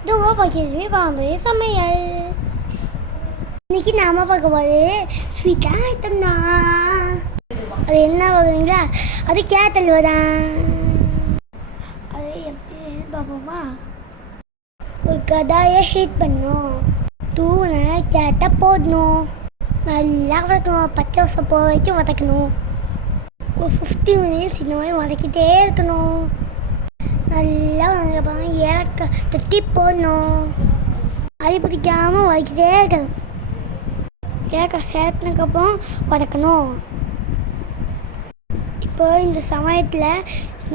இதுவோ பாக்கியதுமே பாம்பு சமையல் இன்னைக்கு நாம பார்க்க போது ஸ்வீட்டாக ஐட்டம் தான் அது என்ன பார்க்குறீங்களா அது கேட்டல் தான் அது எப்படி பார்ப்போமா ஒரு கதாயை ஹீட் பண்ணும் தூணை கேட்டை போடணும் நல்லா வதக்கணும் பச்சை வசம் போக வரைக்கும் வதக்கணும் ஒரு ஃபிஃப்டி மினிட்ஸ் இந்த மாதிரி வதக்கிட்டே இருக்கணும் நல்லா அதுக்கப்புறம் இறக்க தட்டி போடணும். அடி பிடிக்காமல் வதக்கிட்டே இருக்கணும். ஏலக்காய் சேர்த்துனதுக்கப்புறம் வதக்கணும் இப்போ இந்த சமயத்தில்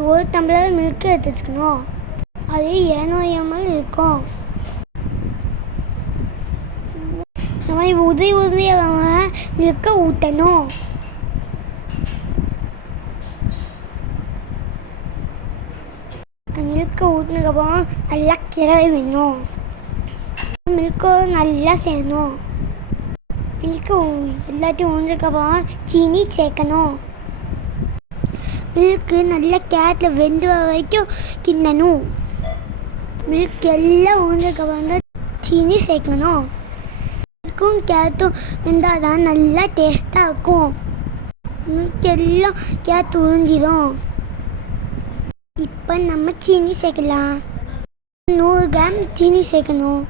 ஒரு டம்ளர் மில்க் எடுத்து வச்சுக்கணும். அது ஏனோயாமல் இருக்கும். இந்த மாதிரி உதவி உதவியாக மில்க்கை ஊற்றணும் மில்க்கை ஊற்றினதுக்கப்புறம் நல்லா கிளறி வேணும் மில்கை நல்லா சேர்க்கணும் மில்க்கு எல்லாத்தையும் ஊஞ்சதுக்கப்புறம் சீனி சேர்க்கணும். மில்க்கு நல்லா கேட்டில் வெந்து வர வரைக்கும் கிண்ணணும். மில்க் எல்லாம் ஊஞ்சதுக்கப்புறம் தான் சீனி சேர்க்கணும். மில்க்கும் கேரட்டும் வெந்தால் தான் நல்லா டேஸ்ட்டாக இருக்கும். மில்க் எல்லாம் கேரட் உறிஞ்சிடும் இப்போ நம்ம சீனி சேர்க்கலாம். நூறு கிராம் சீனி சேர்க்கணும்.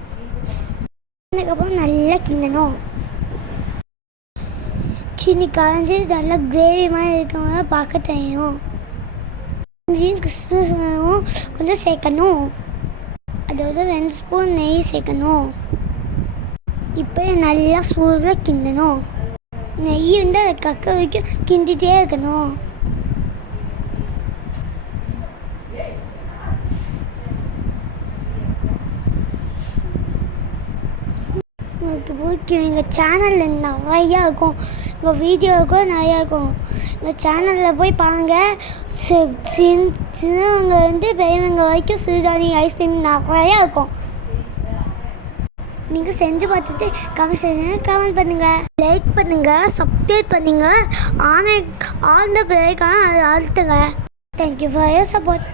அதுக்கப்புறம் நல்லா கிண்டணும் சீனி கரைஞ்சி நல்லா கிரேவி மாதிரி இருக்க மாதிரி பார்க்க தெரியும் இங்கேயும் கிறிஸ்துவும் கொஞ்சம் சேர்க்கணும். அதோட ரெண்டு ஸ்பூன் நெய் சேர்க்கணும். இப்போ நல்லா சூடாக கிண்டணும் நெய் வந்து அதை கக்க வரைக்கும் கிண்டிகிட்டே இருக்கணும். உங்களுக்கு பிடிக்கும். எங்கள் சேனலில் நிறையா இருக்கும். எங்கள் வீடியோ இருக்கும் நிறையா இருக்கும். எங்கள் சேனலில் போய் பாருங்கள் சின்னவங்கலேருந்து சின் பெரியவங்க வரைக்கும் சிறுதானி ஐஸ்கிரீம் நிறையா இருக்கும். நீங்கள் செஞ்சு பார்த்துட்டு கமெண்ட் செய்யுங்க. கமெண்ட் பண்ணுங்கள் லைக் பண்ணுங்கள் சப்ஸ்கிரைப் பண்ணுங்கள் ஆன த பிறகு அழுத்துங்க தேங்க்யூ ஃபார் யோர் சப்போர்ட்